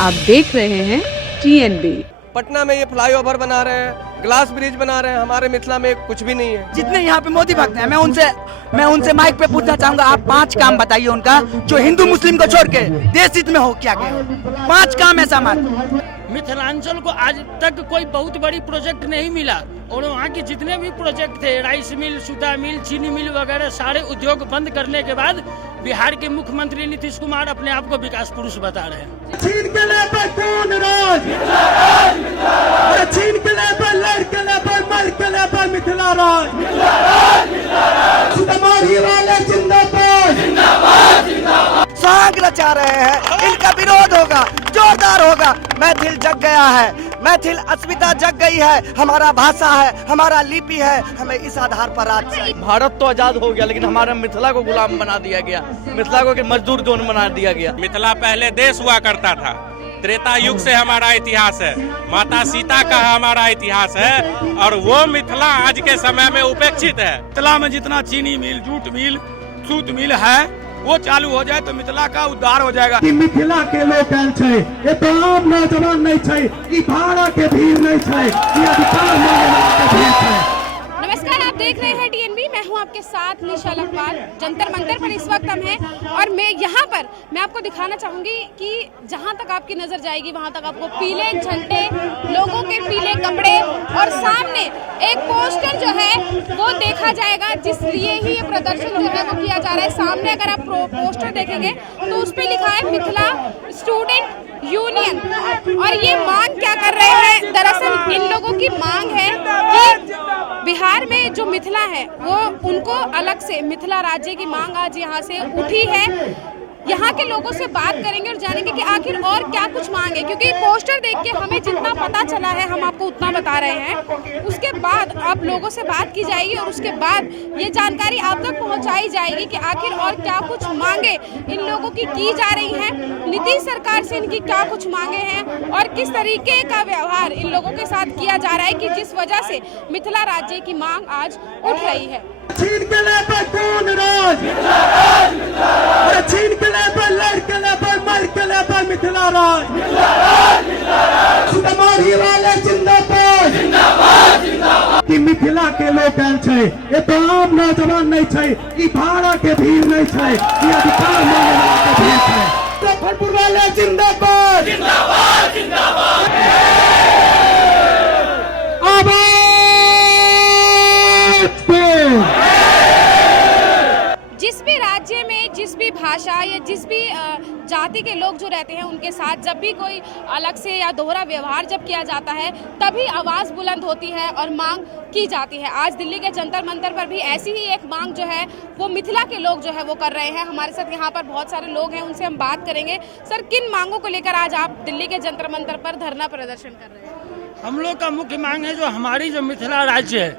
आप देख रहे हैं TNB। पटना में ये फ्लाईओवर बना रहे हैं, ग्लास ब्रिज बना रहे हैं, हमारे मिथिला में कुछ भी नहीं है। जितने यहाँ पे मोदी भक्त हैं, मैं उनसे माइक पे पूछना चाहूंगा, आप 5 काम बताइए उनका जो हिंदू मुस्लिम को छोड़ के देश हित में हो क्या गया। 5 काम ऐसा मत। मिथिलांचल को आज तक कोई बहुत बड़ी प्रोजेक्ट नहीं मिला और वहाँ के जितने भी प्रोजेक्ट थे, राइस मिल, सूता मिल, चीनी मिल वगैरह सारे उद्योग बंद करने के बाद बिहार के मुख्यमंत्री नीतीश कुमार अपने आप को विकास पुरुष बता रहे हैं। चीन के लेबर कौन राज, चीन के लेबर, लड़ के लेबर, मर के लेबर, मिथिला राज, सुतमारी वाले जिंदाबाद, सांग रचा रहे हैं, इनका विरोध होगा, जोरदार होगा। मैथिल जग गया है, मैथिल अस्मिता जग गई है, हमारा भाषा है, हमारा लिपि है, हमें इस आधार पर राज चाहिए। भारत तो आजाद हो गया, लेकिन हमारे मिथिला को गुलाम बना दिया गया, मिथिला को मजदूर जोन बना दिया गया। मिथिला पहले देश हुआ करता था, त्रेता युग से हमारा इतिहास है, माता सीता का हमारा इतिहास है, और वो मिथिला आज के समय में उपेक्षित है। मिथिला में जितना चीनी मिल, जूट मिल, सूत मिल है, वो चालू हो जाए तो मिथिला का उद्धार हो जाएगा। कि मिथिला के लोग छे, ये तो आम नौजवान नहीं छे, ई भाड़ा के भीड़ नहीं छे, ये अधिकार मांगे वाला के भीड़ छे। नमस्कार, आप देख रहे हैं TNB। मैं हूं आपके साथ निशा लखवाल। जंतर मंतर पर इस वक्त हम हैं और मैं आपको दिखाना चाहूंगी कि जहां तक आपकी नजर जाएगी वहां तक आपको पीले झंडे, लोगों के पीले कपड़े और सामने एक पोस्टर जो है वो देखा जाएगा, जिस लिए ही ये प्रदर्शन जो है वो किया जा रहा है। सामने अगर आप पोस्टर देखेंगे तो उस पर लिखा है मिथिला स्टूडेंट यूनियन, और ये मांग क्या कर रहे हैं? दरअसल इन लोगों की मांग है कि बिहार में जो मिथिला है वो उनको अलग से मिथिला राज्य की मांग आज यहाँ से उठी है। यहाँ के लोगों से बात करेंगे और जानेंगे कि आखिर और क्या कुछ मांग है, क्योंकि पोस्टर देख के हमें जितना पता चला है हम आपको उतना बता रहे हैं। उसके बाद अब लोगों से बात की जाएगी और उसके बाद ये जानकारी आप तक पहुँचाई जाएगी कि आखिर और क्या कुछ मांगे इन लोगों की जा रही हैं, नीतीश सरकार से इनकी क्या कुछ मांगे हैं और किस तरीके का व्यवहार इन लोगों के साथ किया जा रहा है कि जिस वजह से मिथिला राज्य की मांग आज उठ रही है। चीन के लेबर कौन राज, चीन के लेबर, लड़ के लेबर, मर के लेबर, मिथिला राज, सुतमारी वाले जिंदाबाद, कि मिथिला के लोग छे, ये तो आम नौजवान नहीं छे, ई भाड़ा के भीड़ नहीं छे, ये अधिकार मांगे वाला के भीड़ छे। मुजफ्फरपुर वाले जिंदाबाद, जिंदाबाद, जिंदाबाद। जिस भी राज्य में जिस भी भाषा या जिस भी जाति के लोग जो रहते हैं उनके साथ जब भी कोई अलग से या दोहरा व्यवहार जब किया जाता है तभी आवाज़ बुलंद होती है और मांग की जाती है। आज दिल्ली के जंतर मंतर पर भी ऐसी ही एक मांग जो है वो मिथिला के लोग जो है वो कर रहे हैं। हमारे साथ यहाँ पर बहुत सारे लोग हैं, उनसे हम बात करेंगे। सर, किन मांगों को लेकर आज आप दिल्ली के जंतर मंतर पर धरना प्रदर्शन कर रहे हैं? हम लोग का मुख्य मांग है जो हमारी जो मिथिला राज्य है,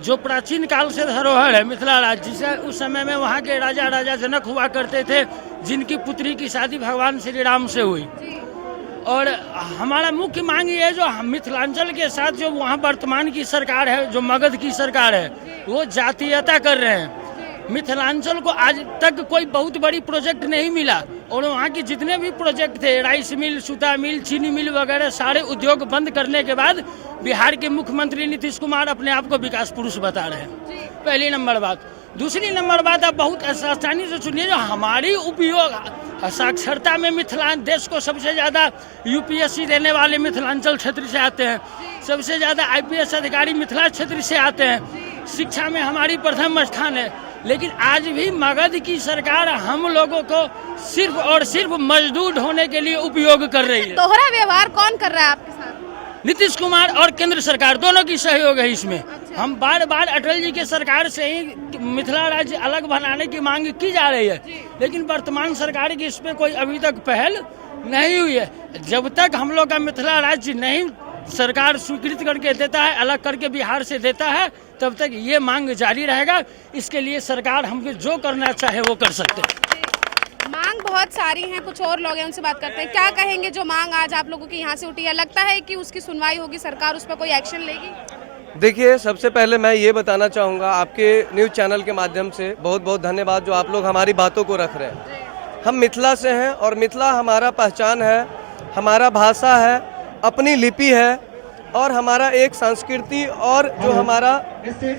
जो प्राचीन काल से धरोहर है मिथिला राज्य, जिसे उस समय में वहाँ के राजा जनक हुआ करते थे, जिनकी पुत्री की शादी भगवान श्री राम से हुई। और हमारा मुख्य मांग ये है जो मिथिलांचल के साथ जो वहाँ वर्तमान की सरकार है, जो मगध की सरकार है, वो जातीयता कर रहे हैं। मिथिलांचल को आज तक कोई बहुत बड़ी प्रोजेक्ट नहीं मिला और वहाँ के जितने भी प्रोजेक्ट थे, राइस मिल, सूता मिल, चीनी मिल वगैरह सारे उद्योग बंद करने के बाद बिहार के मुख्यमंत्री नीतीश कुमार अपने आप को विकास पुरुष बता रहे हैं। पहली नंबर बात। दूसरी नंबर बात, आप बहुत आसानी से सुनिए, जो हमारी उपयोग साक्षरता में मिथिला देश को सबसे ज़्यादा UPSC देने वाले मिथिलांचल क्षेत्र से आते हैं, सबसे ज़्यादा IPS अधिकारी मिथिला क्षेत्र से आते हैं, शिक्षा में हमारी प्रथम स्थान है, लेकिन आज भी मगध की सरकार हम लोगों को सिर्फ और सिर्फ मजदूर होने के लिए उपयोग कर रही है। दोहरा व्यवहार कौन कर रहा है आपके साथ? नीतीश कुमार और केंद्र सरकार दोनों की सहयोग है इसमें। अच्छा। हम बार बार अटल जी के सरकार से ही मिथिला राज्य अलग बनाने की मांग की जा रही है, लेकिन वर्तमान सरकार की इस पे कोई अभी तक पहल नहीं हुई है। जब तक हम लोग का मिथिला राज्य नहीं सरकार स्वीकृत करके देता है, अलग करके बिहार से देता है, तब तक ये मांग जारी रहेगा। इसके लिए सरकार हमको जो करना चाहे वो कर सकते हैं। मांग बहुत सारी हैं, कुछ और लोग हैं, उनसे बात करते हैं। क्या कहेंगे जो मांग आज आप लोगों की यहाँ से उठी है? लगता है कि उसकी सुनवाई होगी, सरकार उस पर कोई एक्शन लेगी? देखिए, सबसे पहले मैं ये बताना चाहूँगा, आपके न्यूज़ चैनल के माध्यम से बहुत बहुत धन्यवाद जो आप लोग हमारी बातों को रख रहे हैं। हम मिथिला से हैं और मिथिला हमारा पहचान है हमारा भाषा है, अपनी लिपि है और हमारा एक संस्कृति और जो हमारा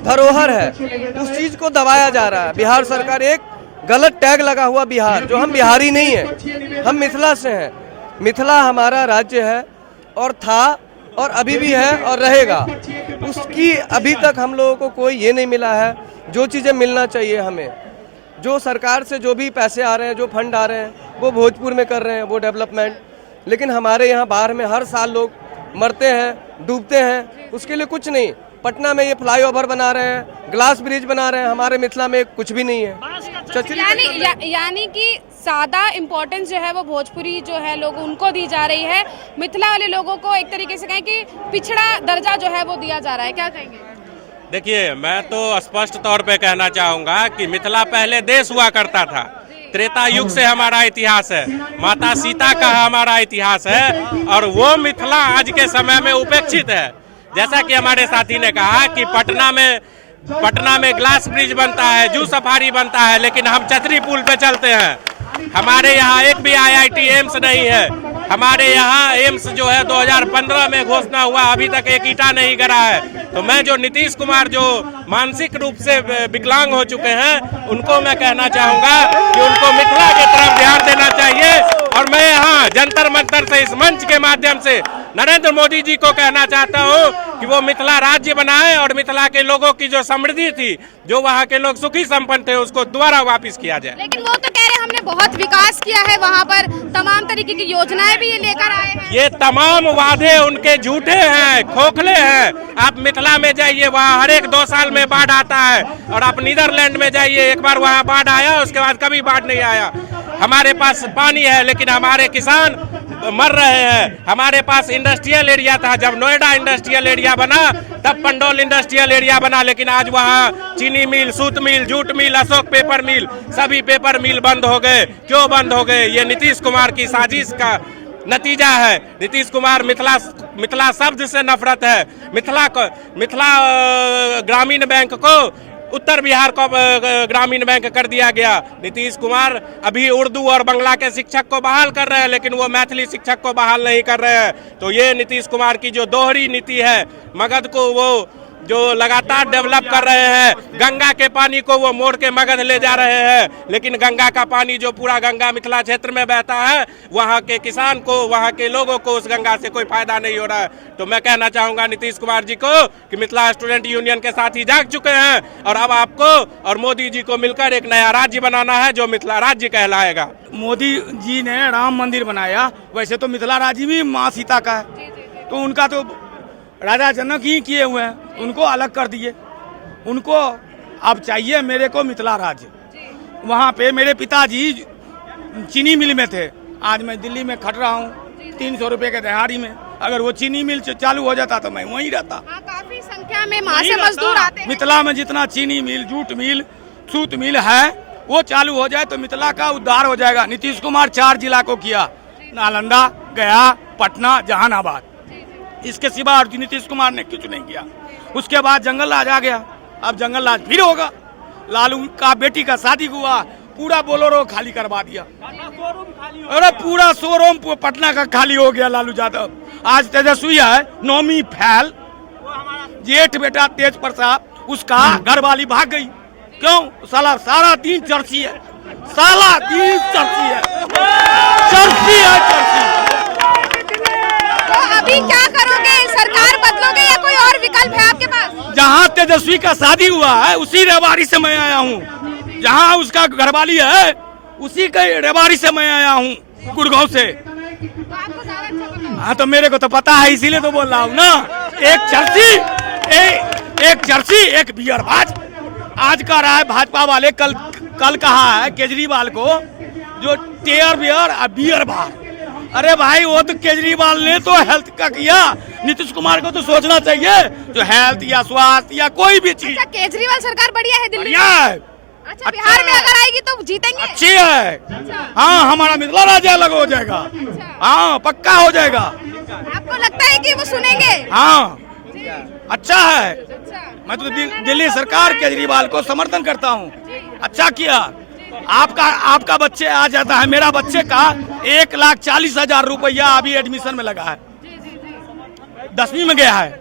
धरोहर है उस चीज़ को दबाया जा रहा है। बिहार सरकार एक गलत टैग लगा हुआ बिहार, जो हम बिहारी नहीं हैं, हम मिथिला से हैं। मिथिला हमारा राज्य है और था और अभी भी है और रहेगा। उसकी अभी तक हम लोगों को कोई ये नहीं मिला है जो चीज़ें मिलना चाहिए हमें। जो सरकार से जो भी पैसे आ रहे हैं, जो फंड आ रहे हैं, वो भोजपुर में कर रहे हैं, वो डेवलपमेंट। लेकिन हमारे यहाँ बाहर में हर साल लोग मरते हैं, डूबते हैं, उसके लिए कुछ नहीं। पटना में ये फ्लाईओवर बना रहे हैं, ग्लास ब्रिज बना रहे हैं, हमारे मिथिला में कुछ भी नहीं है। यानी कि ज़्यादा इम्पोर्टेंस जो है वो भोजपुरी जो है लोग उनको दी जा रही है, मिथिला वाले लोगों को एक तरीके से कहें कि पिछड़ा दर्जा जो है वो दिया जा रहा है। क्या कहेंगे? देखिए, मैं तो स्पष्ट तौर पे कहना चाहूँगा कि मिथिला पहले देश हुआ करता था। त्रेता युग से हमारा इतिहास है, माता सीता का हमारा इतिहास है और वो मिथिला आज के समय में उपेक्षित है। जैसा कि हमारे साथी ने कहा कि पटना में ग्लास ब्रिज बनता है, जू सफारी बनता है, लेकिन हम चतरी पुल पे चलते हैं। हमारे यहाँ एक भी IIT एम्स नहीं है। हमारे यहाँ एम्स जो है 2015 में घोषणा हुआ, अभी तक एक ईंटा नहीं गिरा है। तो मैं जो नीतीश कुमार जो मानसिक रूप से विकलांग हो चुके हैं, उनको मैं कहना चाहूँगा कि उनको मिथिला की तरफ ध्यान देना चाहिए। और मैं यहाँ जंतर मंतर से इस मंच के माध्यम से नरेंद्र मोदी जी को कहना चाहता हूँ कि वो मिथिला राज्य बनाए और मिथिला के लोगों की जो समृद्धि थी, जो वहाँ के लोग सुखी संपन्न थे, उसको दोबारा वापस किया जाए। लेकिन वो तो कह रहे हैं हमने बहुत विकास किया है, वहाँ पर तमाम तरीके की योजनाएं भी ये लेकर आए हैं। ये तमाम वादे उनके झूठे हैं, खोखले हैं। आप मिथिला में जाइए, वहाँ हर एक 2 साल में बाढ़ आता है। और आप नीदरलैंड में जाइए, एक बार वहाँ बाढ़ आया, उसके बाद कभी बाढ़ नहीं आया। हमारे पास पानी है लेकिन हमारे किसान मर रहे हैं। हमारे पास इंडस्ट्रियल एरिया था, जब नोएडा इंडस्ट्रियल एरिया बना तब पंडोल इंडस्ट्रियल एरिया बना, लेकिन आज वहाँ चीनी मिल, सूत मिल, जूट मिल, अशोक पेपर मिल, सभी पेपर मिल बंद हो गए। क्यों बंद हो गए? ये नीतीश कुमार की साजिश का नतीजा है। नीतीश कुमार मिथिला शब्द से नफरत है। मिथिला ग्रामीण बैंक को उत्तर बिहार को ग्रामीण बैंक कर दिया गया। नीतीश कुमार अभी उर्दू और बांग्ला के शिक्षक को बहाल कर रहे हैं, लेकिन वो मैथिली शिक्षक को बहाल नहीं कर रहे हैं। तो ये नीतीश कुमार की जो दोहरी नीति है, मगध को वो जो लगातार डेवलप कर रहे हैं, गंगा के पानी को वो मोड़ के मगध ले जा रहे हैं, लेकिन गंगा का पानी जो पूरा गंगा मिथिला क्षेत्र में बहता है, वहाँ के किसान को, वहाँ के लोगों को उस गंगा से कोई फायदा नहीं हो रहा है। तो मैं कहना चाहूँगा नीतीश कुमार जी को कि मिथिला स्टूडेंट यूनियन के साथ ही जाग चुके हैं और अब आपको और मोदी जी को मिलकर एक नया राज्य बनाना है जो मिथिला राज्य कहलाएगा। मोदी जी ने राम मंदिर बनाया, वैसे तो मिथिला राज्य भी माँ सीता का है, तो उनका तो राजा जनक ही किए हुए हैं, उनको अलग कर दिए। उनको अब चाहिए मेरे को मिथिला राज्य। वहाँ पे मेरे पिताजी चीनी मिल में थे, आज मैं दिल्ली में खट रहा हूँ 300 रुपये के दिहाड़ी में। अगर वो चीनी मिल चालू हो जाता तो मैं वहीं रहता। काफी संख्या में वहाँ से मजदूर आते हैं। मिथिला में जितना चीनी मिल, जूट मिल, सूत मिल है, वो चालू हो जाए तो मिथिला का उद्धार हो जाएगा। नीतीश कुमार 4 जिला को किया, नालंदा, गया, पटना, जहानाबाद। इसके सिवा नीतीश कुमार ने कुछ नहीं किया। उसके बाद जंगल राज आ गया, अब जंगल राज फिर होगा। लालू का बेटी का शादी हुआ, पूरा बोलेरो खाली करवा दिया। अरे पूरा शोरूम पटना का खाली हो गया लालू यादव। आज तेजस्वी है, नौमी फैल, जेठ बेटा तेज प्रताप, उसका घरवाली भाग गई। क्यों? सारा दिन चर्ची है, सारा दिन चर्ची है, चर्ची है, चर्ची। अभी क्या करोगे? सरकार बदलोगे या कोई और विकल्प है आपके पास? जहाँ तेजस्वी का शादी हुआ है उसी रेवाड़ी से मैं आया हूँ। जहाँ उसका घरवाली है उसी के रेवाड़ी से मैं आया हूँ, गुड़गांव से। तो आपको ज्यादा अच्छा पता है। हाँ तो मेरे को तो पता है, इसीलिए तो बोल रहा हूँ ना। एक चर्ची, एक बियरबाज। आज का रहा है भाजपा वाले, कल कहा है केजरीवाल को जो टेयर बियर और बियर बार। अरे भाई वो तो केजरीवाल ने तो हेल्थ का किया, नीतीश कुमार को तो सोचना चाहिए जो हेल्थ या स्वास्थ्य या कोई भी चीज। अच्छा, केजरीवाल सरकार बढ़िया है दिल्ली बढ़िया है। अच्छा, बिहार में अगर आएगी तो जीतेंगे? अच्छी है। अच्छा। हाँ, हमारा मिथिला राज्य अलग हो जाएगा। हाँ, पक्का हो जाएगा। आपको लगता है कि वो सुनेंगे? हाँ, अच्छा है। अच्छा। मैं तो दिल्ली सरकार केजरीवाल को समर्थन करता हूँ, अच्छा किया। आपका बच्चे आ जाता है, मेरा बच्चे का 1,40,000 रुपया अभी एडमिशन में लगा है, 10वीं में गया है।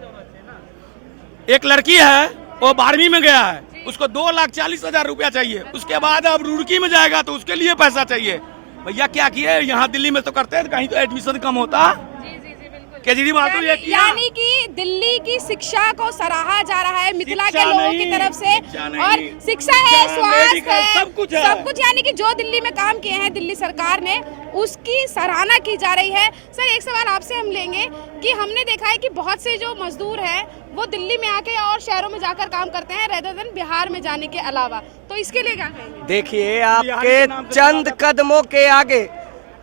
एक लड़की है वो 12वीं में गया है, उसको 2,40,000 रुपया चाहिए। उसके बाद अब रुड़की में जाएगा तो उसके लिए पैसा चाहिए। भैया क्या किए, यहाँ दिल्ली में तो करते हैं, कहीं तो एडमिशन कम होता। केजरीवाल तो ये किया। यानी कि दिल्ली की शिक्षा को सराहा जा रहा है मिथिला के लोगों की तरफ से, और शिक्षा है, स्वास्थ्य है, सब कुछ यानी कि जो दिल्ली में काम किए हैं दिल्ली सरकार ने, उसकी सराहना की जा रही है। सर एक सवाल आपसे हम लेंगे कि हमने देखा है कि बहुत से जो मजदूर हैं वो दिल्ली में आके और शहरों में जाकर काम करते हैं रेदर देन बिहार में जाने के अलावा, तो इसके लिए क्या कहेंगे? देखिए, आपके चंद कदमों के आगे,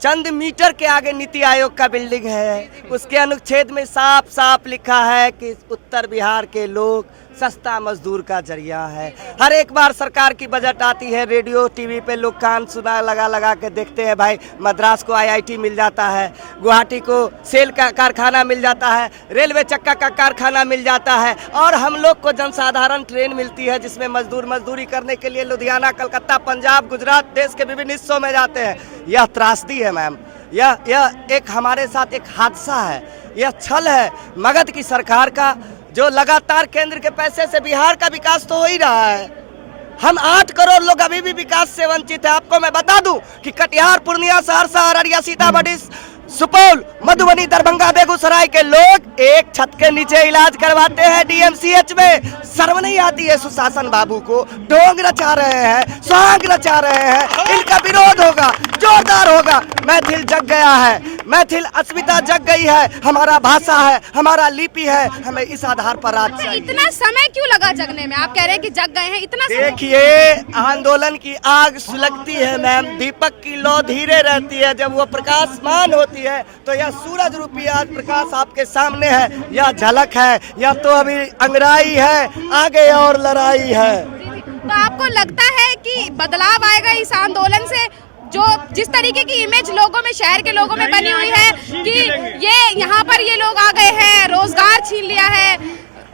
चंद मीटर के आगे नीति आयोग का बिल्डिंग है। उसके अनुच्छेद में साफ साफ लिखा है कि उत्तर बिहार के लोग सस्ता मजदूर का जरिया है। हर एक बार सरकार की बजट आती है, रेडियो टीवी पे लोग कान सुना लगा के देखते हैं। भाई, मद्रास को IIT मिल जाता है, गुवाहाटी को सेल का कारखाना मिल जाता है, रेलवे चक्का का कारखाना मिल जाता है, और हम लोग को जनसाधारण ट्रेन मिलती है जिसमें मजदूर मजदूरी करने के लिए लुधियाना, कलकत्ता, पंजाब, गुजरात, देश के विभिन्न हिस्सों में जाते हैं। यह त्रासदी है मैम, यह एक हमारे साथ एक हादसा है, यह छल है मगध की सरकार का, जो लगातार केंद्र के पैसे से बिहार का विकास तो हो ही रहा है। हम 8 करोड़ लोग अभी भी विकास से वंचित है। आपको मैं बता दूं कि कटिहार, पूर्णिया, सहरसा, अररिया, सीतामढ़ी, सुपौल, मधुबनी, दरभंगा, बेगूसराय के लोग एक छत के नीचे इलाज करवाते हैं DMCH में। शर्म नहीं आती है सुशासन बाबू को? ढोंग रचा रहे हैं, स्वांग रचा रहे हैं। इनका विरोध होगा, जोरदार होगा। मैथिल जग गया है, मैथिल अस्मिता जग गई है, हमारा भाषा है, हमारा लिपि है, हमें इस आधार पर राज चाहिए। इतना समय क्यों लगा जगने में? आप कह रहे हैं कि जग गए हैं, इतना समय? देखिए, आंदोलन की आग सुलगती है मैम, दीपक की लौ धीरे रहती है। जब वो प्रकाशमान होती है तो यह सूरज रूपी आज प्रकाश आपके सामने है, यह झलक है, यह तो अभी अंगड़ाई है, आगे और लड़ाई है। तो आपको लगता है कि बदलाव आएगा इस आंदोलन से? जो जिस तरीके की इमेज लोगों में, शहर के लोगों में बनी हुई है कि ये यहाँ पर ये लोग आ गए हैं, रोजगार छीन लिया है,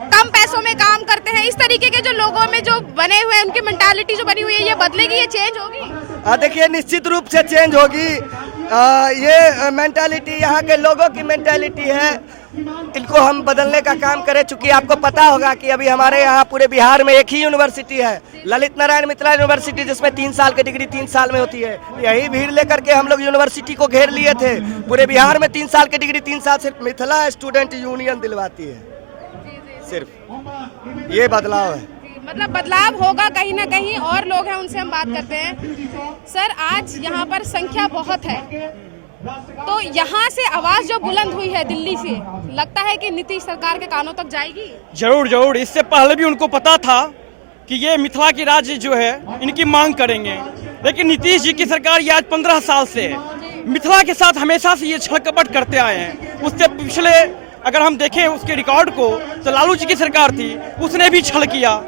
कम पैसों में काम करते हैं, इस तरीके के जो लोगों में जो बने हुए हैं, उनकी मेंटालिटी जो बनी हुई है, ये बदलेगी, ये चेंज होगी? देखिए, निश्चित रूप से चेंज होगी। ये मेंटालिटी यहाँ के लोगों की मेंटालिटी है, इनको हम बदलने का काम करें। चूंकि आपको पता होगा कि अभी हमारे यहाँ पूरे बिहार में एक ही यूनिवर्सिटी है, ललित नारायण मिथिला यूनिवर्सिटी, जिसमें 3 साल की डिग्री 3 साल में होती है। यही भीड़ लेकर के हम लोग यूनिवर्सिटी को घेर लिए थे। पूरे बिहार में 3 साल की डिग्री 3 साल सिर्फ मिथिला स्टूडेंट यूनियन दिलवाती है, सिर्फ। ये बदलाव है, मतलब बदलाव होगा कहीं ना कहीं। और लोग हैं, उनसे हम बात करते हैं। सर, आज यहाँ पर संख्या बहुत है, तो यहाँ से आवाज जो बुलंद हुई है दिल्ली से, लगता है कि नीतीश सरकार के कानों तक जाएगी? जरूर जरूर। इससे पहले भी उनको पता था कि ये मिथिला की राज्य जो है इनकी मांग करेंगे, लेकिन नीतीश जी की सरकार ये आज 15 साल से है, मिथिला के साथ हमेशा से ये छलकपट करते आए हैं। उससे पिछले अगर हम देखें उसके रिकॉर्ड को, तो लालू जी की सरकार थी, उसने भी छल किया।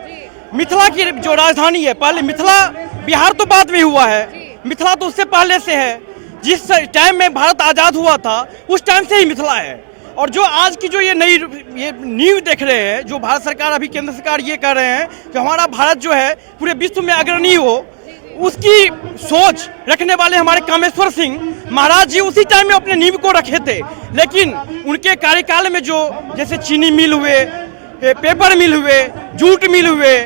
मिथिला की जो राजधानी है, पहले मिथिला, बिहार तो बाद में हुआ है, मिथिला तो उससे पहले से है। जिस टाइम में भारत आज़ाद हुआ था उस टाइम से ही मिथिला है। और जो आज की जो ये नई नींव देख रहे हैं, जो भारत सरकार, अभी केंद्र सरकार ये कर रहे हैं कि हमारा भारत जो है पूरे विश्व में अग्रणी हो, उसकी सोच रखने वाले हमारे कामेश्वर सिंह महाराज जी उसी टाइम में अपने नींव को रखे थे। लेकिन उनके कार्यकाल में जो जैसे चीनी मिल हुए, पेपर मिल हुए, जूट मिल हुए,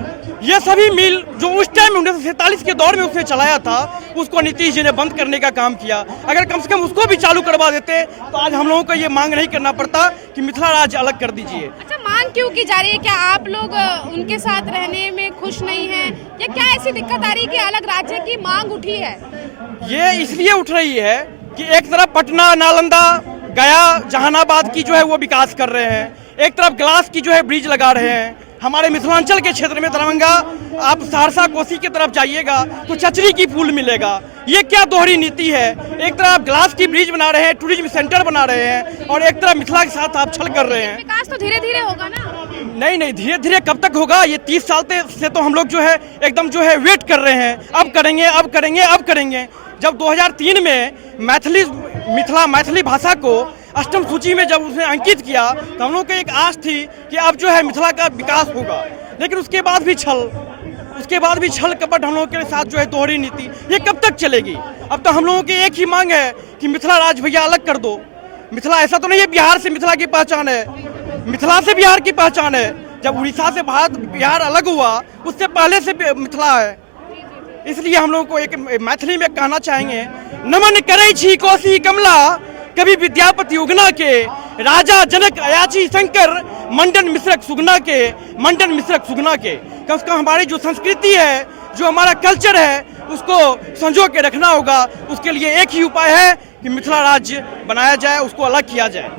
ये सभी मिल जो उस टाइम 1947 के दौर में उसने चलाया था, उसको नीतीश जी ने बंद करने का काम किया। अगर कम से कम उसको भी चालू करवा देते तो आज हम लोगों को ये मांग नहीं करना पड़ता कि मिथिला राज्य अलग कर दीजिए। अच्छा, मांग क्यों की जा रही है? क्या आप लोग उनके साथ रहने में खुश नहीं हैं, या क्या ऐसी दिक्कत आ रही है कि अलग राज्य की मांग उठी है? ये इसलिए उठ रही है कि एक तरफ पटना, नालंदा, गया, जहानाबाद की जो है वो विकास कर रहे हैं, एक तरफ ग्लास की जो है ब्रिज लगा रहे हैं। हमारे मिथिलांचल के क्षेत्र में दरभंगा, आप सहरसा, कोसी की तरफ जाइएगा तो चचरी की फूल मिलेगा। ये क्या दोहरी नीति है? एक तरफ ग्लास की ब्रिज बना रहे हैं, टूरिज्म सेंटर बना रहे हैं, और एक तरफ मिथिला के साथ आप छल कर रहे हैं। विकास तो धीरे धीरे होगा ना? नहीं, धीरे धीरे कब तक होगा? ये 30 साल से तो हम लोग जो है एकदम जो है वेट कर रहे हैं, अब करेंगे, अब करेंगे, अब करेंगे। जब 2003 में मैथिली भाषा को अष्टम सूची में जब उसने अंकित किया तो हम लोग को एक आस थी कि अब जो है मिथिला का विकास होगा, लेकिन उसके बाद भी छल, उसके बाद भी छल कपट हम लोगों के साथ जो है दोहरी नीति, ये कब तक चलेगी? अब तो हम लोगों की एक ही मांग है कि मिथिला राज्य भैया अलग कर दो। मिथिला ऐसा तो नहीं है बिहार से मिथिला की पहचान है, मिथिला से बिहार की पहचान है। जब उड़ीसा से बिहार अलग हुआ उससे पहले से मिथिला है। इसलिए हम लोगों को एक मैथिली में कहना चाहेंगे, नमन करे छी कोसी कमला, कभी विद्यापति उगना के, राजा जनक अयाची शंकर, मंडन मिश्रक सुगना के, मंडन मिश्रक सुगना के। कम से कम हमारी जो संस्कृति है, जो हमारा कल्चर है, उसको संजो के रखना होगा। उसके लिए एक ही उपाय है कि मिथिला राज्य बनाया जाए, उसको अलग किया जाए।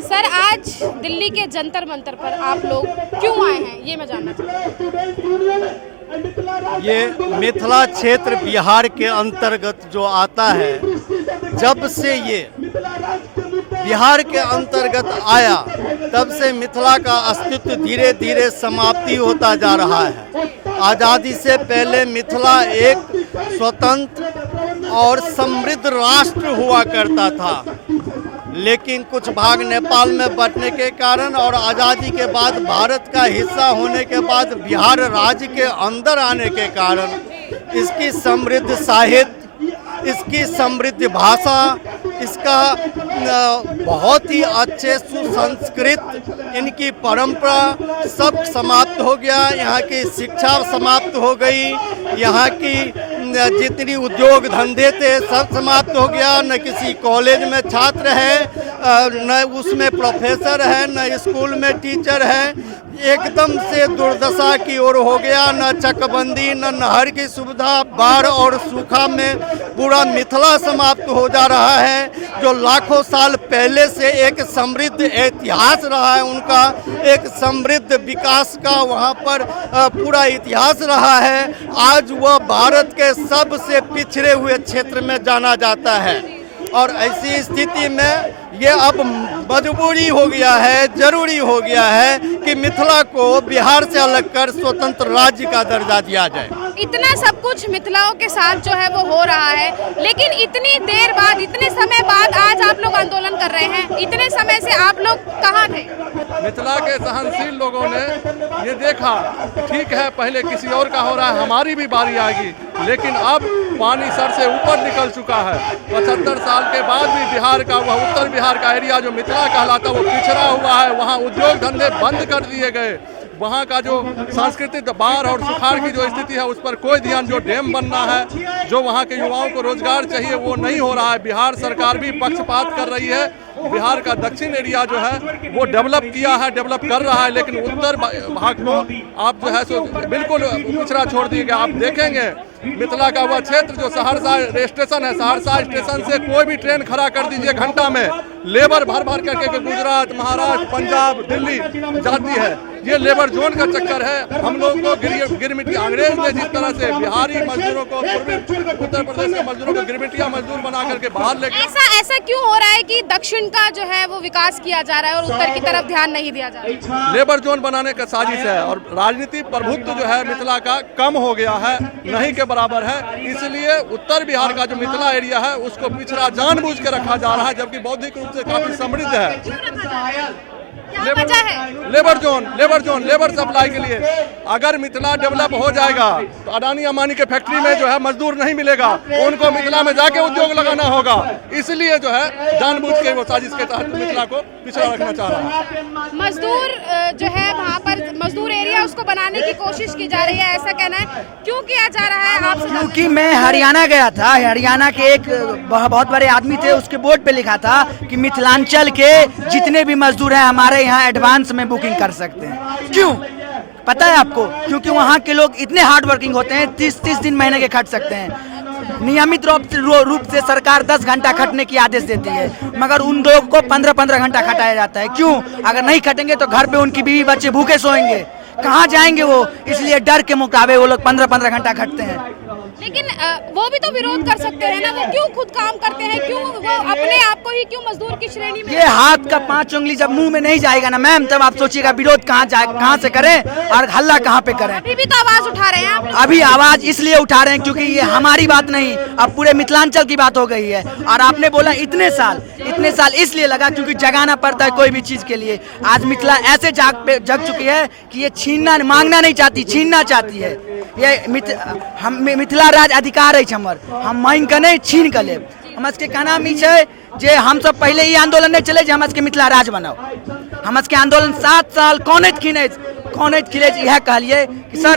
सर, आज दिल्ली के जंतर मंतर पर आप लोग क्यों आए हैं, ये मैं जानना चाहती हूँ। ये मिथिला क्षेत्र बिहार के अंतर्गत जो आता है, जब से ये बिहार के अंतर्गत आया तब से मिथिला का अस्तित्व धीरे धीरे समाप्ति होता जा रहा है। आज़ादी से पहले मिथिला एक स्वतंत्र और समृद्ध राष्ट्र हुआ करता था, लेकिन कुछ भाग नेपाल में बंटने के कारण और आज़ादी के बाद भारत का हिस्सा होने के बाद बिहार राज्य के अंदर आने के कारण इसकी समृद्ध साहित्य, इसकी समृद्ध भाषा, इसका बहुत ही अच्छे सुसंस्कृत इनकी परंपरा सब समाप्त हो गया। यहाँ की शिक्षा समाप्त हो गई, यहाँ की जितनी उद्योग धंधे थे सब समाप्त हो गया। न किसी कॉलेज में छात्र है, न उसमें प्रोफेसर है, न स्कूल में टीचर है। एकदम से दुर्दशा की ओर हो गया। न चकबंदी, न नहर की सुविधा, बाढ़ और सूखा में पूरा मिथिला समाप्त हो जा रहा है। जो लाखों साल पहले से एक समृद्ध इतिहास रहा है, उनका एक समृद्ध विकास का वहाँ पर पूरा इतिहास रहा है, आज वह भारत के सबसे पिछड़े हुए क्षेत्र में जाना जाता है। और ऐसी स्थिति में ये अब मजबूरी हो गया है, जरूरी हो गया है कि मिथिला को बिहार से अलग कर स्वतंत्र राज्य का दर्जा दिया जाए। इतना सब कुछ मिथिलाओं के साथ जो है वो हो रहा है, लेकिन इतनी देर बाद, इतने समय बाद आज आप लोग आंदोलन कर रहे हैं। इतने समय से आप लोग कहाँ थे? मिथिला के सहनशील लोगों ने ये देखा, ठीक है पहले किसी और का हो रहा है, हमारी भी बारी आएगी, लेकिन अब पानी सर से ऊपर निकल चुका है। 75 साल के बाद भी बिहार का, वह उत्तर बिहार का एरिया जो मिथिला कहलाता वो पिछड़ा हुआ है। वहाँ उद्योग धंधे बंद कर दिए गए। वहाँ का जो सांस्कृतिक बाढ़ और सुखाड़ की जो स्थिति है उस पर कोई ध्यान, जो डैम बनना है, जो वहाँ के युवाओं को रोजगार चाहिए, वो नहीं हो रहा है। बिहार सरकार भी पक्षपात कर रही है। बिहार का दक्षिण एरिया जो है वो डेवलप किया है, डेवलप कर रहा है, लेकिन उत्तर भाग को आप जो है सो बिल्कुल पिछड़ा छोड़ दिए गए। आप देखेंगे मिथिला का वह क्षेत्र जो सहरसा स्टेशन है, सहरसा स्टेशन से कोई भी ट्रेन खड़ा कर दीजिए घंटा में, लेबर भर भर करके गुजरात, महाराष्ट्र, पंजाब, दिल्ली जाती है। ये लेबर जोन का चक्कर है। हम लोगों को गिरमिटिया, अंग्रेज ने जिस तरह से बिहारी मजदूरों को, पूर्वी उत्तर प्रदेश के मजदूरों को गिरमिटिया मजदूर बना करके बाहर लेके, ऐसा क्यों हो रहा है कि दक्षिण का जो है वो विकास किया जा रहा है और उत्तर की तरफ ध्यान नहीं दिया जा रहा है? लेबर जोन बनाने का साजिश है और राजनीति प्रभुत्व जो है मिथिला का कम हो गया है, नहीं के बराबर है। इसलिए उत्तर बिहार का जो मिथिला एरिया है उसको पिछड़ा जानबूझ के रखा जा रहा है, जबकि बौद्धिक रूप से काफी समृद्ध है। लेबर जोन, लेबर सप्लाई के लिए अगर मिथिला डेवलप हो जाएगा तो अडानी अम्बानी के फैक्ट्री में जो है मजदूर नहीं मिलेगा, उनको मिथिला में जाके उद्योग लगाना होगा। इसलिए जो है जानबूझ के वो साजिश के तहत मिथिला को पिछड़ा रखना चाह रहा है। मजदूर जो है वहाँ पर मजदूर एरिया उसको बनाने की कोशिश की जा रही है, ऐसा कहना है। क्यों किया जा रहा है आपसे? क्योंकि मैं हरियाणा गया था, हरियाणा के एक बहुत बड़े आदमी थे, उसके बोर्ड पे लिखा था कि मिथिलांचल के जितने भी मजदूर हैं हमारे यहाँ एडवांस में बुकिंग कर सकते हैं। क्यों पता है आपको? क्योंकि वहाँ के लोग इतने हार्ड वर्किंग होते हैं, 30 दिन महीने के खट सकते हैं। नियमित रूप से सरकार 10 घंटा खटने की आदेश देती है, मगर उन लोगों को 15-15 घंटा खटाया जाता है। क्यों? अगर नहीं खटेंगे तो घर पे उनकी बीवी बच्चे भूखे सोएंगे, कहाँ जाएंगे वो? इसलिए डर के मुकाबले वो लोग 15-15 घंटा खटते हैं। लेकिन वो भी तो विरोध कर सकते हैं ना, वो क्यों खुद काम करते हैं, क्यों वो अपने आप को ही क्यों मजदूर की श्रेणी में? ये हाथ का 5 उंगली जब मुंह में नहीं जाएगा ना मैम, तब आप सोचिएगा विरोध कहाँ से करें और हल्ला कहाँ पे करें। अभी भी तो आवाज उठा रहे हैं आप। अभी आवाज इसलिए उठा रहे हैं क्योंकि ये हमारी बात नहीं, अब पूरे मिथिलांचल की बात हो गई है। और आपने बोला इतने साल इसलिए लगा क्योंकि जगाना पड़ता है कोई भी चीज के लिए। आज मिथिला ऐसे जग चुकी है कि ये छीनना, मांगना नहीं चाहती, छीनना चाहती है। हम मिथिला राज अधिकार है हमर, हम मांग के नहीं छीन के लेब। हम के कहना ई है जे हम सब पहले ई आंदोलन नहीं चले जे हम के मिथिला राज बनाओ। हम के आंदोलन 7 साल कौनैत खिले यह कहलिए कि सर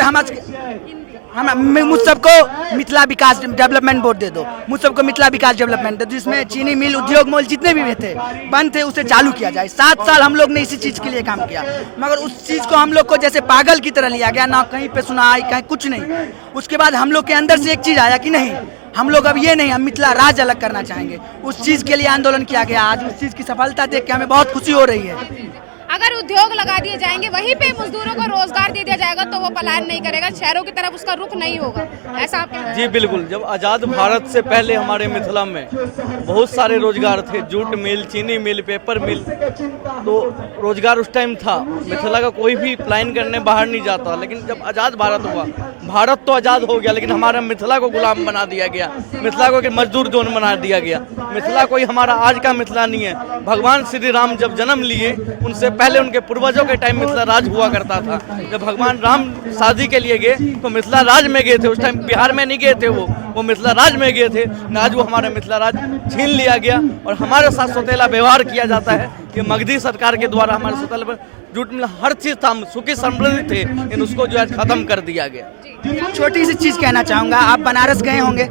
मुझ सबको मिथिला विकास डेवलपमेंट बोर्ड दे दो, मुझ सबको मिथिला विकास डेवलपमेंट दे दो, जिसमें चीनी मिल, उद्योग मोल जितने भी थे बंद थे उसे चालू किया जाए। 7 साल हम लोग ने इसी चीज़ के लिए काम किया, मगर उस चीज़ को हम लोग को जैसे पागल की तरह लिया गया, ना कहीं पे सुनाई कहीं कुछ नहीं। उसके बाद हम लोग के अंदर से एक चीज़ आया कि नहीं, हम लोग अब ये नहीं, हम मिथिला राज अलग करना चाहेंगे। उस चीज़ के लिए आंदोलन किया गया। आज उस चीज़ की सफलता देख के हमें बहुत खुशी हो रही है। अगर उद्योग लगा दिए जाएंगे, वहीं पे मजदूरों को रोजगार दे दिया जाएगा तो वो पलायन नहीं करेगा, शहरों की तरफ उसका रुख नहीं होगा, ऐसा आप कहते हैं? जी बिल्कुल। जब आज़ाद भारत से पहले हमारे मिथिला में बहुत सारे रोजगार थे, जूट मिल, चीनी मिल, पेपर मिल, तो रोजगार उस टाइम था। मिथिला का कोई भी पलायन करने बाहर नहीं जाता। लेकिन जब आज़ाद भारत हुआ, भारत तो आज़ाद हो गया लेकिन हमारा मिथिला को गुलाम बना दिया गया, मिथिला को मजदूर जोन बना दिया गया। मिथिला कोई हमारा आज का मिथिला नहीं है। भगवान श्री राम जब जन्म लिए उनसे पहले उनके पूर्वजों के टाइम मिथिला राज हुआ करता था। जब भगवान राम शादी के लिए गए तो मिथिला राज में गए थे, उस टाइम बिहार में नहीं गए थे, वो मिथिला राज में गए थे। आज वो हमारा मिथिला राज छीन लिया गया और हमारे साथ सौतेला व्यवहार किया जाता है कि मगधी सरकार के द्वारा हमारे सौतेला पर जूट मिल हर चीज था, सुखी समृद्धि थे, लेकिन उसको जो है खत्म कर दिया गया। छोटी सी चीज कहना चाहूँगा, आप बनारस गए होंगे,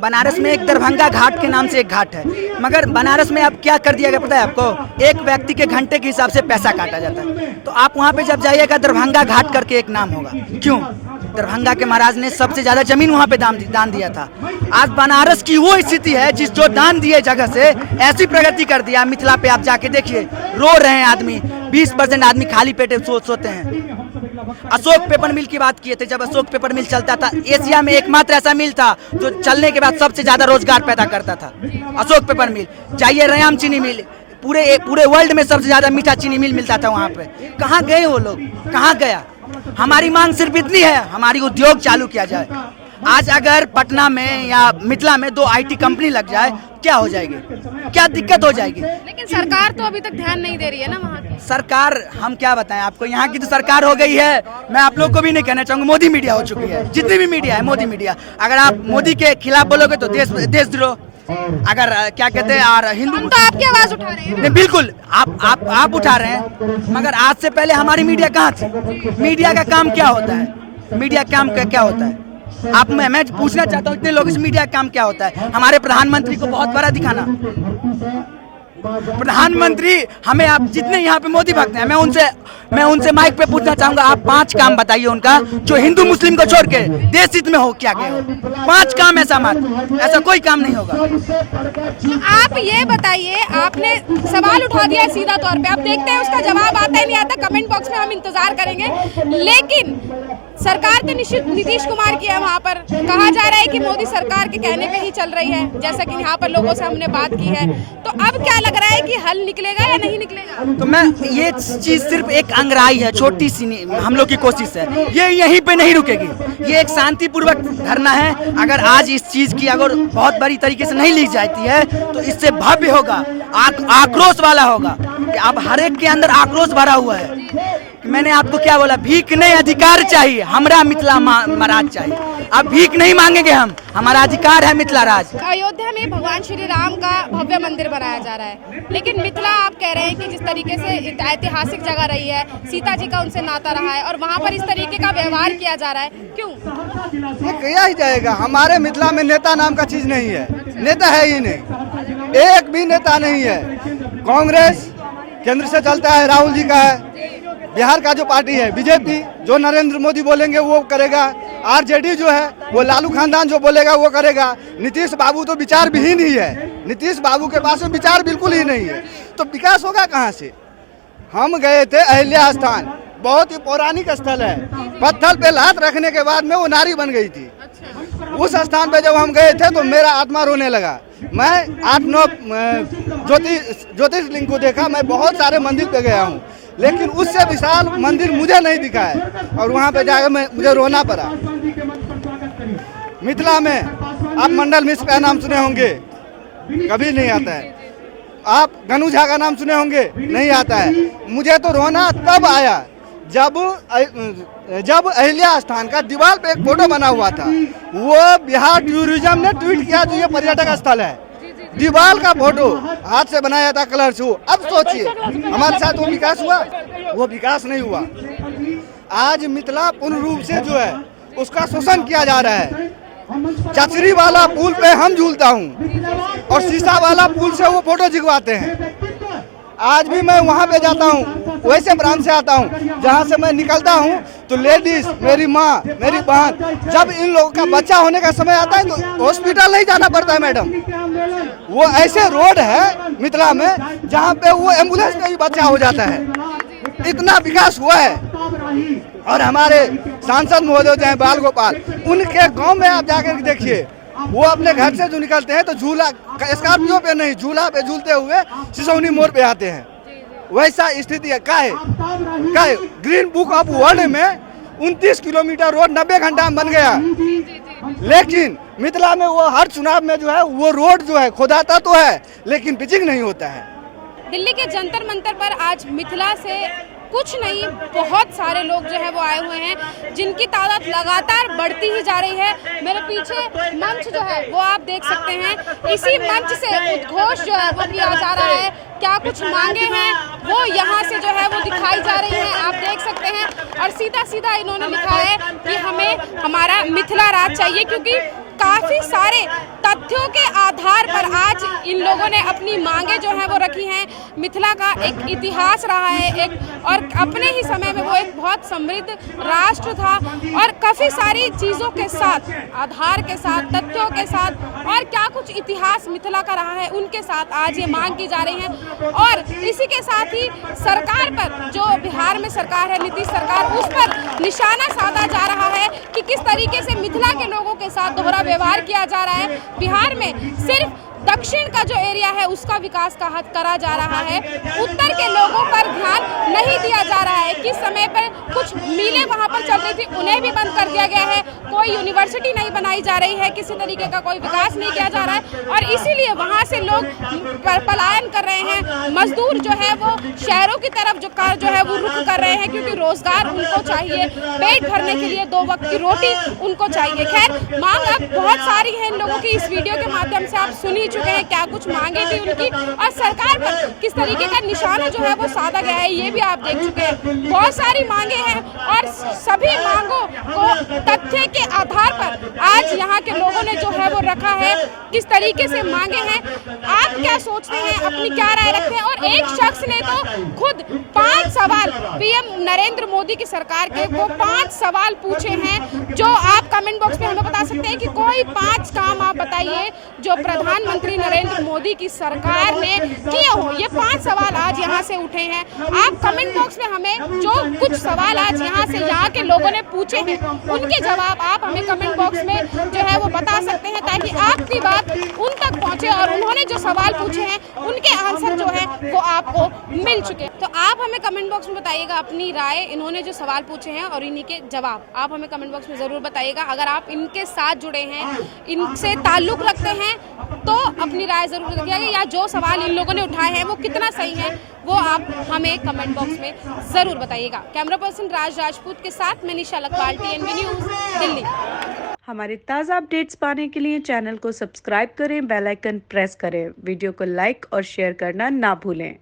बनारस में एक दरभंगा घाट के नाम से एक घाट है, मगर बनारस में अब क्या कर दिया गया पता है आपको? एक व्यक्ति के घंटे के हिसाब से पैसा काटा जाता है। तो आप वहाँ पे जब जाइएगा दरभंगा घाट करके एक नाम होगा। क्यों? दरभंगा के महाराज ने सबसे ज्यादा जमीन वहाँ पे दान दिया था। आज बनारस की वो स्थिति है जिस जो दान दिए जगह से ऐसी प्रगति कर दिया। मिथिला पे आप जाके देखिए, रो रहे हैं आदमी, 20% आदमी खाली पेटे सोते हैं। अशोक पेपर मिल की बात किए थे, जब अशोक पेपर मिल चलता था, एशिया में एकमात्र ऐसा मिल था जो चलने के बाद सबसे ज्यादा रोजगार पैदा करता था, अशोक पेपर मिल। जाइए रयाम चीनी मिल, पूरे वर्ल्ड में सबसे ज्यादा मीठा चीनी मिल मिलता था वहाँ पे। कहाँ गए वो लोग? कहाँ गया? हमारी मांग सिर्फ इतनी है, हमारी उद्योग चालू किया जाए। आज अगर पटना में या मिथिला में 2 IT कंपनी लग जाए, क्या हो जाएगी? क्या दिक्कत हो जाएगी? लेकिन सरकार तो अभी तक ध्यान नहीं दे रही है ना वहाँ की। सरकार, हम क्या बताएं आपको, यहाँ की तो सरकार हो गई है। मैं आप लोग को भी नहीं कहना चाहूँगा, मोदी मीडिया हो चुकी है। जितनी भी मीडिया है मोदी मीडिया। अगर आप मोदी के खिलाफ बोलोगे तो देशद्रोह, अगर क्या कहते हैं, और हिंदू। हम तो आपकी आवाज उठा रहे हैं। नहीं, बिल्कुल आप उठा रहे हैं, मगर आज से पहले हमारी मीडिया कहाँ थी? मीडिया का काम क्या होता है? मीडिया काम क्या होता है? आप मैं पूछना चाहता हूँ, इतने लोगों से मीडिया का काम क्या होता है? हमारे प्रधानमंत्री को बहुत बड़ा दिखाना। प्रधानमंत्री हमें, आप जितने यहाँ पे मोदी भक्त हैं, मैं उनसे माइक पे पूछना चाहूंगा, आप 5 काम बताइए उनका जो हिंदू मुस्लिम को छोड़ के देश हित में हो क्या गए हो। 5 काम ऐसा कोई काम नहीं होगा। तो आप ये बताइए, आपने सवाल उठा दिया है सीधा तौर पे, आप देखते हैं उसका जवाब आता है नहीं आता, कमेंट बॉक्स में हम इंतजार करेंगे। लेकिन सरकार तो नीतीश कुमार की है, वहाँ पर कहा जा रहा है कि मोदी सरकार के कहने पे ही चल रही है, जैसा कि यहाँ पर लोगों से हमने बात की है। तो अब क्या लग रहा है कि हल निकलेगा या नहीं निकलेगा? तो मैं, ये चीज सिर्फ एक अंगराई है, छोटी सी हम लोग की कोशिश है, ये यहीं पे नहीं रुकेगी। ये एक शांतिपूर्वक धरना है। अगर आज इस चीज की अगर बहुत बड़ी तरीके से नहीं ली जाती है तो इससे भव्य होगा, आक्रोश वाला होगा। अब हर एक के अंदर आक्रोश भरा हुआ है। मैंने आपको क्या बोला? भीख नहीं, अधिकार चाहिए। हमरा मिथिला महाराज चाहिए। अब भीख नहीं मांगेंगे हम, हमारा अधिकार है मिथिला राज। अयोध्या में भगवान श्री राम का भव्य मंदिर बनाया जा रहा है, लेकिन मिथिला आप कह रहे हैं कि जिस तरीके से ऐतिहासिक जगह रही है, सीता जी का उनसे नाता रहा है और वहाँ पर इस तरीके का व्यवहार किया जा रहा है, क्यों? ये किया ही जाएगा। हमारे मिथिला में नेता नाम का चीज नहीं है, नेता है ही नहीं, एक भी नेता नहीं है। कांग्रेस केंद्र से चलता है, राहुल जी का है। बिहार का जो पार्टी है बीजेपी, जो नरेंद्र मोदी बोलेंगे वो करेगा। आरजेडी जो है वो लालू खानदान जो बोलेगा वो करेगा। नीतीश बाबू तो विचार विहीन ही है, नीतीश बाबू के पास में विचार बिल्कुल ही नहीं है, तो विकास होगा कहाँ से? हम गए थे अहिल्या स्थान, बहुत ही पौराणिक स्थल है, पत्थर पे लात रखने के बाद में वो नारी बन गई थी। उस स्थान पे जब हम गए थे तो मेरा आत्मा रोने लगा। मैं 8-9 ज्योतिर्लिंग को देखा, मैं बहुत सारे मंदिर पे गया हूँ, लेकिन उससे विशाल मंदिर मुझे नहीं दिखा है, और वहाँ पे जाकर मुझे रोना पड़ा। मिथिला में आप मंडल मिश्र का नाम सुने होंगे, कभी नहीं आता है। आप गनु झा का नाम सुने होंगे, नहीं आता है। मुझे तो रोना तब आया जब अहिल्या स्थान का दीवार पे एक फोटो बना हुआ था, वो बिहार टूरिज्म ने ट्वीट किया जो ये पर्यटक स्थल है, दीवार का फोटो हाथ से बनाया था कलर से। अब सोचिए हमारे साथ वो विकास हुआ? वो विकास नहीं हुआ। आज मिथिला पूर्ण रूप से जो है उसका शोषण किया जा रहा है। चचरी वाला पुल पे हम झूलता हूँ और शीशा वाला पुल से वो फोटो झिकवाते हैं। आज भी मैं वहाँ पे जाता हूँ, वैसे ब्रांच से आता हूँ, जहाँ से मैं निकलता हूँ तो लेडीज, मेरी माँ, मेरी बहन, जब इन लोगों का बच्चा होने का समय आता है तो हॉस्पिटल नहीं जाना पड़ता है मैडम। वो ऐसे रोड है मिथिला में जहाँ पे वो एम्बुलेंस में ही बच्चा हो जाता है। इतना विकास हुआ है। और हमारे सांसद महोदय जो है बाल गोपाल, उनके गांव में आप जाकर देखिए, वो अपने घर से जो निकलते हैं तो झूला, स्कॉर्पियो पे नहीं, झूला पे झूलते हुए सिसौनी मोड़ पे आते हैं। वैसा स्थिति है। काहे ग्रीन बुक ऑफ वर्ल्ड में 29 किलोमीटर रोड 90 घंटा में बन गया, लेकिन मिथिला में वो हर चुनाव में जो है वो रोड जो है खोदाता तो है लेकिन पिचिंग नहीं होता है। दिल्ली के जंतर मंतर पर आज मिथिला से कुछ नहीं, बहुत सारे लोग जो है वो आए हुए हैं, जिनकी तादाद लगातार बढ़ती ही जा रही है। मेरे पीछे मंच जो है वो आप देख सकते हैं। इसी मंच से उद्घोष जो है वो किया जा रहा है। क्या कुछ मांगे हैं वो यहाँ से जो है वो दिखाई जा रही हैं, आप देख सकते हैं। और सीधा सीधा इन्होंने लिखा है कि हमें हमारा मिथिला राज चाहिए, क्योंकि काफी सारे तथ्यों के आधार पर आज इन लोगों ने अपनी मांगे जो है वो रखी हैं। मिथिला का एक इतिहास रहा है, एक और अपने ही समय में वो एक बहुत समृद्ध राष्ट्र था, और काफी सारी चीजों के साथ, आधार के साथ, तथ्यों के साथ, और क्या कुछ इतिहास मिथिला का रहा है उनके साथ आज ये मांग की जा रही है। और इसी के साथ ही सरकार पर, जो बिहार में सरकार है नीतीश सरकार, उस पर निशाना साधा जा रहा है कि किस तरीके से मिथिला के लोगों के साथ दोहरा व्यवहार किया जा रहा है। बिहार में सिर्फ दक्षिण का जो एरिया है उसका विकास करा जा रहा है, उत्तर के लोगों पर ध्यान नहीं दिया जा रहा है। किस समय पर कुछ मिलें वहां पर चल रही थी, उन्हें भी बंद कर दिया गया है। कोई यूनिवर्सिटी नहीं बनाई जा रही है, किसी तरीके का कोई विकास नहीं किया जा रहा है, और इसीलिए वहां से लोग पलायन कर रहे हैं। मजदूर जो है वो शहरों की तरफ जो है वो रुख कर रहे हैं, क्योंकि रोजगार उनको चाहिए, पेट भरने के लिए 2 वक्त की रोटी उनको चाहिए। खैर, मांग अब बहुत सारी है इन लोगों की। इस वीडियो के माध्यम से आप सुन ही चुके हैं क्या कुछ मांगे थी उनकी, और सरकार पर किस तरीके का निशाना जो है वो साधा गया है ये भी आप देख चुके हैं। बहुत सारी मांगे हैं, और सभी मांगों को तथ्य के आधार पर आज यहाँ के लोगों ने जो है वो रखा है। किस तरीके से मांगे हैं, आप क्या सोचते हैं, अपनी क्या राय रखते हैं। और एक शख्स ने तो खुद 5 सवाल पीएम नरेंद्र मोदी की सरकार के, वो 5 सवाल पूछे हैं, जो आप कमेंट बॉक्स में हमें बता सकते हैं कि कोई 5 काम आप बताइए जो प्रधानमंत्री नरेंद्र मोदी की सरकार ने किए हो। ये 5 सवाल आज यहाँ से उठे हैं। आप कमेंट बॉक्स में हमें जो कुछ सवाल आज यहाँ से यहाँ के लोगों ने पूछे हैं उनके जवाब आप हमें कमेंट बॉक्स में जो है वो बता सकते हैं, ताकि आपकी बात उन तक पहुँचे और उन्होंने जो सवाल पूछे हैं उनके आंसर जो है वो आपको मिल चुके। तो आप हमें कमेंट बॉक्स में बताइएगा अपनी राय, इन्होंने जो सवाल पूछे हैं और इन्हीं के जवाब आप हमें कमेंट बॉक्स में ज़रूर बताइएगा। अगर आप इनके साथ जुड़े हैं, इनसे ताल्लुक़ रखते हैं, तो अपनी राय जरूर रखिएगा, या जो सवाल इन लोगों ने उठाए हैं वो कितना सही है वो आप हमें कमेंट बॉक्स में ज़रूर बताइएगा। कैमरा पर्सन राज राजपूत के साथ मैं निशा लखवाल, TNV न्यूज़, दिल्ली। हमारे ताज़ा अपडेट्स पाने के लिए चैनल को सब्सक्राइब करें, बेल आइकन प्रेस करें, वीडियो को लाइक और शेयर करना ना भूलें।